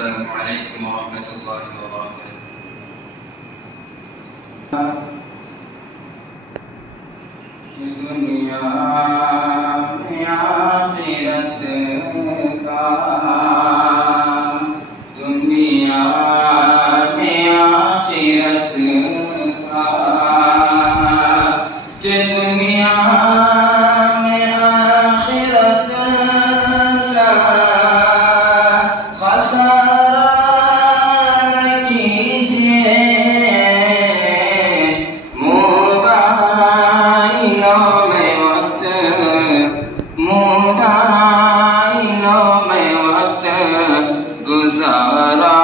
अस्सलामु अलैकुम वरहमतुल्लाहि वबरकातुहू। दुनिया में आखिरत का, दुनिया में आखिरत का, कि दुनिया में आखिरत का खसारा न कीजिए। मोबाइलों में वक्त गुजारा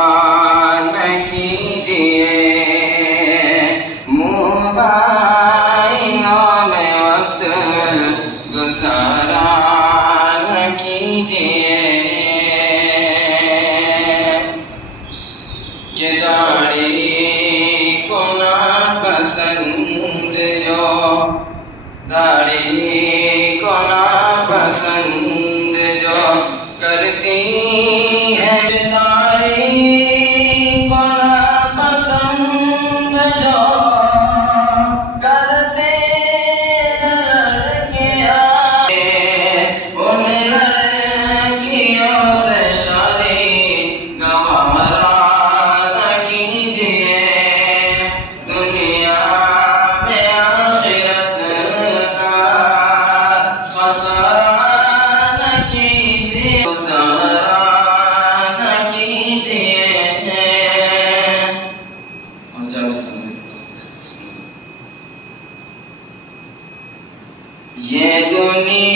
न कीजिए। मोबाइलों में वक्त गुजारा न कीजिए। कि दाढ़ी को ना पसंद जो, दाढ़ी को ना पसंद जो करती है, दाढ़ी को ना पसंद जो करते लड़कियां, उन लड़कियों से शादी गवारा न कीजिए। दुनिया में आखिरत का खसारा न कीजिए, गुजारा न कीजिए। और जब ये दुनिया